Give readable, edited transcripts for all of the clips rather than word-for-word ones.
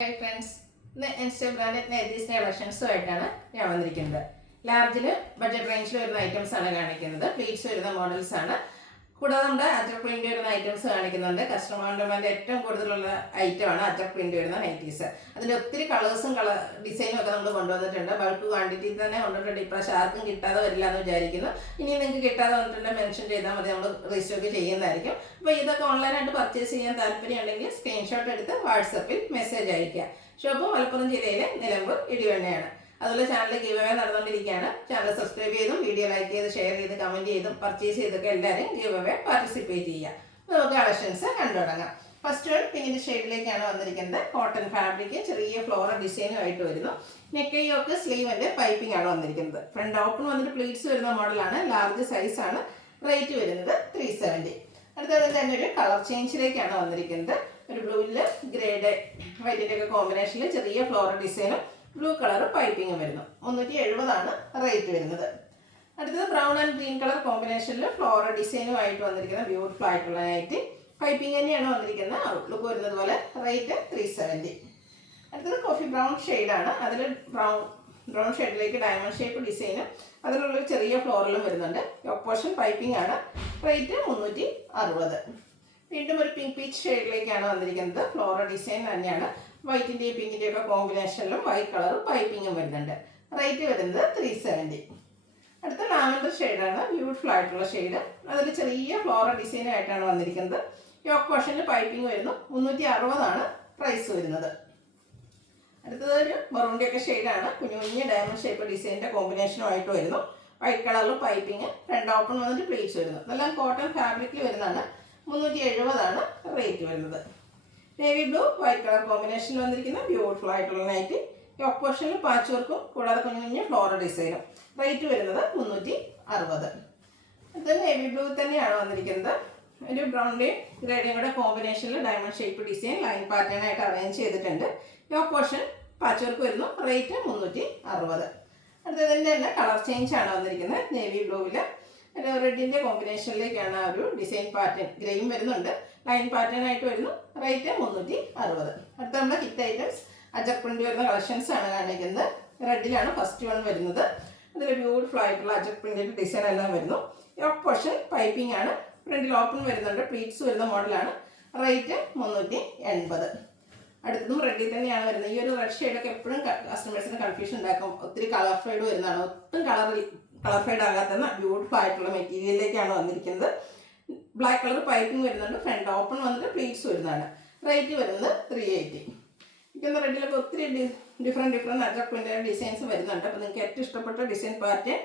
Hi friends, ഇന്ന് ഇൻസ്റ്റാഗ്രാമിൽ നൈറ്റീസിൻ്റെ കളക്ഷൻസുമായിട്ടാണ് ഞാൻ വന്നിരിക്കുന്നത്. ലാർജിൽ ബഡ്ജറ്റ് റേഞ്ചിൽ വരുന്ന ഐറ്റംസ് ആണ് കാണിക്കുന്നത്. പ്ലീറ്റ്സ് വരുന്ന മോഡൽസ് ആണ്. കൂടാതെ നമ്മുടെ അജർ പ്രിന്റ് വരുന്ന ഐറ്റംസ് കാണിക്കുന്നുണ്ട്. കസ്റ്റമർ ഡിമാൻഡ് ഏറ്റവും കൂടുതലുള്ള ഐറ്റമാണ് അജർ പ്രിന്റ് വരുന്ന നൈറ്റീസ്. അതിൻ്റെ ഒത്തിരി കളേഴ്സും ഡിസൈനും ഒക്കെ നമ്മൾ കൊണ്ടുവന്നിട്ടുണ്ട്. ബൾക്ക് ക്വാണ്ടിറ്റി തന്നെ കൊണ്ടുവന്നിട്ടുണ്ട്. ഇപ്രാവശ്യം ആർക്കും കിട്ടാതെ വരില്ല എന്ന് വിചാരിക്കുന്നു. ഇനി നിങ്ങൾക്ക് കിട്ടാതെ വന്നിട്ടുണ്ട് മെൻഷൻ ചെയ്താൽ മതി, നമ്മൾ റീസ്റ്റോക്ക് ചെയ്യുന്നതായിരിക്കും. അപ്പോൾ ഇതൊക്കെ ഓൺലൈനായിട്ട് പർച്ചേസ് ചെയ്യാൻ താല്പര്യം ഉണ്ടെങ്കിൽ സ്ക്രീൻഷോട്ട് എടുത്ത് വാട്സപ്പിൽ മെസ്സേജ് അയയ്ക്കുക. ഷോപ്പ് മലപ്പുറം ജില്ലയിലെ നിലമ്പൂർ ഇടിവണ്ണയാണ്. അതുപോലെ ചാനൽ ഗീവ് അവേ നടന്നുകൊണ്ടിരിക്കുകയാണ്. ചാനൽ സബ്സ്ക്രൈബ് ചെയ്തും വീഡിയോ ലൈക്ക് ചെയ്ത് ഷെയർ ചെയ്ത് കമൻറ്റ് ചെയ്തും പർച്ചേസ് ചെയ്തൊക്കെ എല്ലാവരും ഗീവ് അവേ പാർട്ടിസിപ്പേറ്റ് ചെയ്യുക. നമുക്ക് കളക്ഷൻസ് കണ്ടു തുടങ്ങാം. ഫസ്റ്റ് വൺ പിങ്കിൻ്റെ ഷെയ്ഡിലേക്കാണ് വന്നിരിക്കുന്നത്. കോട്ടൺ ഫാബ്രിക് ചെറിയ ഫ്ലോറൽ ഡിസൈനും ആയിട്ട് വരുന്നു. നെക്ക് യോക്ക് സ്ലീവിൻ്റെ പൈപ്പിംഗ് ആണ് വന്നിരിക്കുന്നത്. ഫ്രണ്ട് ഓപ്പൺ വന്നിട്ട് പ്ലീറ്റ്സ് വരുന്ന മോഡലാണ്. ലാർജ് സൈസാണ്. റേറ്റ് വരുന്നത് 370. അടുത്തത് തന്നെ ഒരു കളർ ചേഞ്ചിലേക്കാണ് വന്നിരിക്കുന്നത്. ഒരു ബ്ലൂവിൽ ഗ്രേഡ് വൈറ്റിൻ്റെ ഒക്കെ കോമ്പിനേഷനിൽ ചെറിയ ഫ്ലോറൽ ഡിസൈനും ബ്ലൂ കളർ പൈപ്പിങ്ങും വരുന്നു. 370 റേറ്റ് വരുന്നത്. അടുത്തത് ബ്രൗൺ ആൻഡ് ഗ്രീൻ കളർ കോമ്പിനേഷനിൽ ഫ്ലോറൽ ഡിസൈനുമായിട്ട് വന്നിരിക്കുന്ന ബ്യൂട്ടിഫുൾ ആയിട്ടുള്ള നൈറ്റ്. പൈപ്പിംഗ് തന്നെയാണ് വന്നിരിക്കുന്നത്. ഔട്ട്ലുക്ക് വരുന്നത് പോലെ. റേറ്റ് 370. അടുത്തത് കോഫി ബ്രൗൺ ഷെയ്ഡാണ്. അതിൽ ബ്രൗൺ ഷെയ്ഡിലേക്ക് ഡയമണ്ട് ഷേപ്പ് ഡിസൈനും അതിലുള്ള ചെറിയ ഫ്ലോറലും വരുന്നുണ്ട്. യോക്ക് പോർഷൻ പൈപ്പിംഗ് ആണ്. റേറ്റ് 360. വീണ്ടും ഒരു പിങ്ക് പീച്ച് ഷെയ്ഡിലേക്കാണ് വന്നിരിക്കുന്നത്. ഫ്ലോറൽ ഡിസൈൻ തന്നെയാണ്. വൈറ്റിൻ്റെയും പിങ്കിൻ്റെയും ഒക്കെ കോമ്പിനേഷനിലും വൈറ്റ് കളർ പൈപ്പിങ്ങും വരുന്നുണ്ട്. റേറ്റ് വരുന്നത് 370. അടുത്ത ലാവൻഡർ ഷെയ്ഡാണ്. ബ്യൂട്ടിഫുൾ ആയിട്ടുള്ള ഷെയ്ഡ്. അതിൽ ചെറിയ ഫ്ലോറൽ ഡിസൈനായിട്ടാണ് വന്നിരിക്കുന്നത്. യോക്ക് പോർഷനിൽ പൈപ്പിംഗ് വരുന്നു. 360 പ്രൈസ് വരുന്നത്. അടുത്തത് ഒരു മറൂണിൻ്റെ ഒക്കെ ഷെയ്ഡാണ്. കുഞ്ഞു ഡയമണ്ട് ഷേപ്പ് ഡിസൈനിൻ്റെ കോമ്പിനേഷനുമായിട്ട് വരുന്നു. വൈറ്റ് കളറിൽ പൈപ്പിംഗ്. ഫ്രണ്ട് ഓപ്പൺ വന്നിട്ട് പ്ലീറ്റ്സ് വരുന്നു. ഇതെല്ലാം കോട്ടൺ ഫാബ്രിക്കിൽ വരുന്നതാണ്. 370 റേറ്റ് വരുന്നത്. നേവി ബ്ലൂ വൈറ്റ് കളർ കോമ്പിനേഷനിൽ വന്നിരിക്കുന്ന ബ്യൂട്ടിഫുൾ ആയിട്ടുള്ള നൈറ്റ്. യോക്ക് പോർഷനിൽ പാച്ച് വർക്കും കൂടാതെ കുഞ്ഞു ഫ്ലോറൽ ഡിസൈനും. റേറ്റ് വരുന്നത് 360. ഇത് നേവി ബ്ലൂ തന്നെയാണ് വന്നിരിക്കുന്നത്. ഒരു ബ്രൗണിൻ്റെയും ഗ്രേഡിയും കൂടെ കോമ്പിനേഷനിൽ diamond shape design line pattern ആയിട്ട് അറേഞ്ച് ചെയ്തിട്ടുണ്ട്. യോക്ക് പോർഷൻ പാച്ച് വർക്ക് വരുന്നു. റേറ്റ് 360. അടുത്തതിൻ്റെ തന്നെ കളർ ചേഞ്ച് ആണ് വന്നിരിക്കുന്നത്. നേവി ബ്ലൂവിൽ ഒരു റെഡിൻ്റെ കോമ്പിനേഷനിലേക്കാണ് ആ ഒരു ഡിസൈൻ പാറ്റേൺ. ഗ്രേയും വരുന്നുണ്ട്. ലൈൻ പാറ്റേൺ ആയിട്ട് വരുന്നു. റേറ്റ് 360. അടുത്ത നമ്മുടെ ഹിറ്റ് ഐറ്റംസ് അജർ പ്രിന്റ് വരുന്ന കളക്ഷൻസ് ആണ് കാണിക്കുന്നത്. റെഡിലാണ് ഫസ്റ്റ് വൺ വരുന്നത്. അതിൽ ബ്യൂട്ടിഫുൾ ആയിട്ടുള്ള അജർ പ്രിന്റിൻ്റെ ഡിസൈൻ എല്ലാം വരുന്നു. യോക്ക് പോർഷൻ പൈപ്പിംഗ് ആണ്. ഫ്രണ്ടിൽ ഓപ്പൺ വരുന്നുണ്ട്. പ്ലീറ്റ്സ് വരുന്ന മോഡലാണ്. റേറ്റ് 380. അടുത്തതും റെഡിൽ തന്നെയാണ് വരുന്നത്. ഈ ഒരു റെഡ് ഷെയ്ഡൊക്കെ എപ്പോഴും കസ്റ്റമേഴ്സിന് കൺഫ്യൂഷൻ ഉണ്ടാക്കും. ഒത്തിരി കളർ ഫെയ്ഡ് വരുന്നതാണ്. ഒട്ടും കളർ ഫെയ്ഡ് ആകാത്ത ബ്യൂട്ടിഫുൾ ആയിട്ടുള്ള മെറ്റീരിയലിലേക്കാണ് വന്നിരിക്കുന്നത്. ബ്ലാക്ക് കളർ പൈപ്പിംഗ് വരുന്നുണ്ട്. ഫ്രണ്ട് ഓപ്പൺ വന്നിട്ട് പ്ലീറ്റ്സ് വരുന്നതാണ്. റേറ്റ് വരുന്നത് 380. ഇരിക്കുന്ന റെഡിലൊക്കെ ഒത്തിരി ഡിഫറെൻറ്റ് അജർ പ്രിൻ്റ് ഡിസൈൻസ് വരുന്നുണ്ട്. അപ്പോൾ നിങ്ങൾക്ക് ഏറ്റവും ഇഷ്ടപ്പെട്ട ഡിസൈൻ പാറ്റേൺ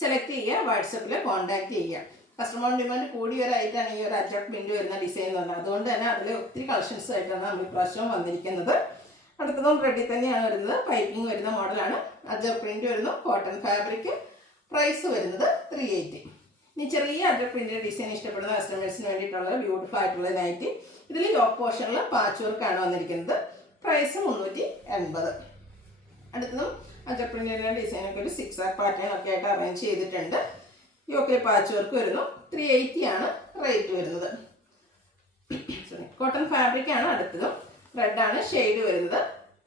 സെലക്ട് ചെയ്യുക. വാട്സപ്പിൽ കോൺടാക്ട് ചെയ്യുക. കസ്റ്റമർ ഡിമാൻഡ് കൂടിയ ഒരു ഐറ്റാണ് ഈ ഒരു അജർ പ്രിൻ്റ് വരുന്ന ഡിസൈൻ എന്ന് പറഞ്ഞാൽ. അതുകൊണ്ട് തന്നെ അതിൽ ഒത്തിരി കളക്ഷൻസ് ആയിട്ടാണ് നമ്മൾ ഇപ്രാവശ്യം വന്നിരിക്കുന്നത്. അടുത്തതും റെഡി തന്നെയാണ് വരുന്നത്. പൈപ്പിംഗ് വരുന്ന മോഡലാണ്. അജർ പ്രിൻ്റ് വരുന്നു. Cotton fabric. പ്രൈസ് വരുന്നത് 380. ഇനി ചെറിയ അജർ പ്രിന്റിൻ്റെ ഡിസൈൻ ഇഷ്ടപ്പെടുന്ന കസ്റ്റമേഴ്സിന് വേണ്ടിയിട്ടുള്ള ബ്യൂട്ടിഫുൾ ആയിട്ടുള്ള നൈറ്റി. ഇതിൽ യോക്ക് പോർഷനിൽ പാച്ച് വർക്കാണ് വന്നിരിക്കുന്നത്. പ്രൈസ് 380. അടുത്തതും അജർ പ്രിന്റിൻ്റെ ഡിസൈനൊക്കെ ഒരു 6 പാറ്റേൺ ഒക്കെ ആയിട്ട് അറേഞ്ച് ചെയ്തിട്ടുണ്ട്. യോക്കിൽ പാച്ച് വർക്ക് വരുന്നു. 380 റേറ്റ് വരുന്നത്. കോട്ടൺ ഫാബ്രിക് ആണ്. അടുത്തതും റെഡാണ് ഷെയ്ഡ് വരുന്നത്.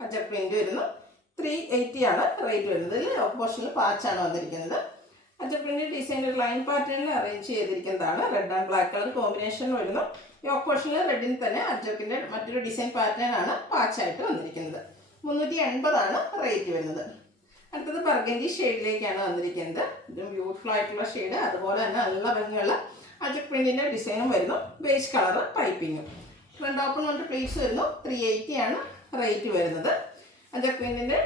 അജർ പ്രിന്റ് വരുന്നു. 380 റേറ്റ് വരുന്നത്. ഇതിൽ യോക്ക് പോർഷനിൽ പാച്ചാണ് വന്നിരിക്കുന്നത്. അജർ പ്രിന്റ് ഡിസൈൻ ഒരു ലൈൻ പാറ്റേണിൽ അറേഞ്ച് ചെയ്തിരിക്കുന്നതാണ്. Red and black colour combination വരുന്നു. യോക്ക് പോർഷനിൽ റെഡിന് തന്നെ അജർക്കിൻ്റെ മറ്റൊരു ഡിസൈൻ പാറ്റേൺ ആണ് പാച്ചായിട്ട് വന്നിരിക്കുന്നത്. 380 റേറ്റ് വരുന്നത്. അടുത്തത് ബർഗൻഡി ഷെയ്ഡിലേക്കാണ് വന്നിരിക്കുന്നത്. ഇതും ബ്യൂട്ടിഫുൾ ആയിട്ടുള്ള ഷെയ്ഡ്. അതുപോലെ തന്നെ നല്ല ഭംഗിയുള്ള അജർ പ്രിന്റിൻ്റെ ഡിസൈനും വരുന്നു. ബേസ് കളർ പൈപ്പിങ്ങും. ഫ്രണ്ട് ഓപ്പൺ കൊണ്ട് പ്ലീറ്റ്സ് വരുന്നു. 380 റേറ്റ് വരുന്നത്. അജർ പ്രിന്റിൻ്റെ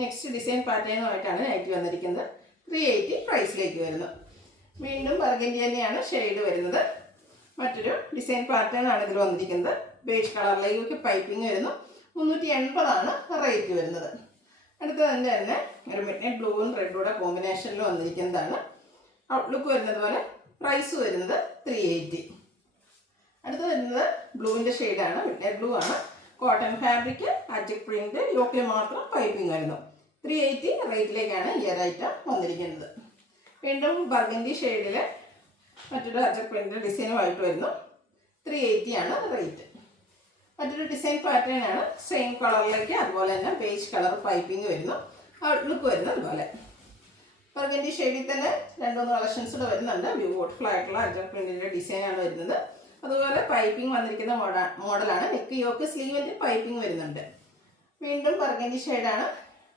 നെക്സ്റ്റ് ഡിസൈൻ പാറ്റേണുമായിട്ടാണ് നൈറ്റ് വന്നിരിക്കുന്നത്. 380 പ്രൈസിലേക്ക് വരുന്നു. വീണ്ടും ബർഗൻഡി തന്നെയാണ് ഷെയ്ഡ് വരുന്നത്. മറ്റൊരു ഡിസൈൻ പാറ്റേൺ ആണ് ഇതിൽ വന്നിരിക്കുന്നത്. ബേജ് കളറിലേക്ക് പൈപ്പിംഗ് വരുന്നു. 380 റേറ്റ് വരുന്നത്. അടുത്തത് തന്നെ ഒരു മിഡ് നൈറ്റ് ബ്ലൂവും റെഡൂടെ കോമ്പിനേഷനിൽ വന്നിരിക്കുന്നതാണ്. ഔട്ട്ലുക്ക് വരുന്നത് പോലെ. പ്രൈസ് വരുന്നത് 380. അടുത്ത് വരുന്നത് ബ്ലൂവിൻ്റെ ഷെയ്ഡാണ്. മിഡ് നൈറ്റ് ബ്ലൂ ആണ്. Cotton fabric. അജർ പ്രിന്റ്. യോക്കിൽ മാത്രം പൈപ്പിംഗ് വരുന്നു. 380 റേറ്റിലേക്കാണ് ഈ ഒരു ഐറ്റം വന്നിരിക്കുന്നത്. വീണ്ടും ബർഗൻഡി ഷെയ്ഡിൽ മറ്റൊരു അജർ പ്രിന്റ് ഡിസൈനുമായിട്ട് വരുന്നു. 380 റേറ്റ്. മറ്റൊരു ഡിസൈൻ പാറ്റേൺ ആണ്. സെയിം കളറിലേക്ക് അതുപോലെ തന്നെ ബേജ് കളർ പൈപ്പിംഗ് വരുന്നു. ഔട്ട്ലുക്ക് വരുന്നു അതുപോലെ. ബർഗണ്ടി ഷെയ്ഡിൽ തന്നെ 2-3 കളക്ഷൻസ് കൂടെ വരുന്നുണ്ട്. ബ്യൂട്ടിഫുൾ ആയിട്ടുള്ള അജർ പ്രിന്റിൻ്റെ ഡിസൈനാണ് വരുന്നത്. അതുപോലെ പൈപ്പിംഗ് വന്നിരിക്കുന്ന മോഡലാണ്. നെക്ക് യോക്ക് സ്ലീവിൻ്റെ പൈപ്പിംഗ് വരുന്നുണ്ട്. വീണ്ടും ബർഗണ്ടി ഷെയ്ഡാണ്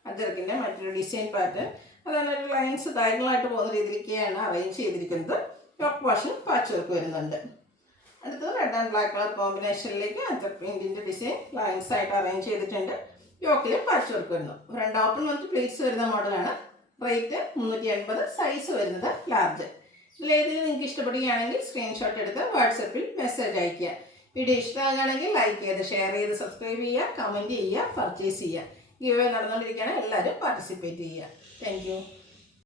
അജർക്കിൻ്റെ മറ്റൊരു ഡിസൈൻ പാറ്റേൺ. അതാണ് ഒരു ലൈൻസ് ഡയഗണലായിട്ട് പോകുന്ന രീതിയിലേക്കാണ് അറേഞ്ച് ചെയ്തിരിക്കുന്നത്. യോക്ക് പോർഷൻ പാച്ച് വർക്ക് വരുന്നുണ്ട്. അടുത്തത് റെഡ് ആൻഡ് ബ്ലാക്ക് കളർ കോമ്പിനേഷനിലേക്ക് അജർ പ്രിന്റിൻ്റെ ഡിസൈൻ ലൈൻസ് ആയിട്ട് അറേഞ്ച് ചെയ്തിട്ടുണ്ട്. യോക്കിൽ പാച്ച് വർക്ക് വരുന്നു. ഫ്രണ്ട് ഓപ്പൺ വന്നിട്ട് പ്ലേറ്റ്സ് വരുന്ന മോഡലാണ്. റേറ്റ് 380, സൈസ് വരുന്നത് ലാർജ്. ഇതിലേതെങ്കിലും നിങ്ങൾക്ക് ഇഷ്ടപ്പെടുകയാണെങ്കിൽ സ്ക്രീൻഷോട്ട് എടുത്ത് വാട്സപ്പിൽ മെസ്സേജ് അയയ്ക്കുക. വീഡിയോ ഇഷ്ടമാകുകയാണെങ്കിൽ ലൈക്ക് ചെയ്ത് ഷെയർ ചെയ്ത് സബ്സ്ക്രൈബ് ചെയ്യുക, കമൻറ്റ് ചെയ്യുക, പർച്ചേസ് ചെയ്യുക. ഗിവ് അവേ നടന്നുകൊണ്ടിരിക്കുകയാണ്. എല്ലാവരും പാർട്ടിസിപ്പേറ്റ് ചെയ്യുക. Thank U.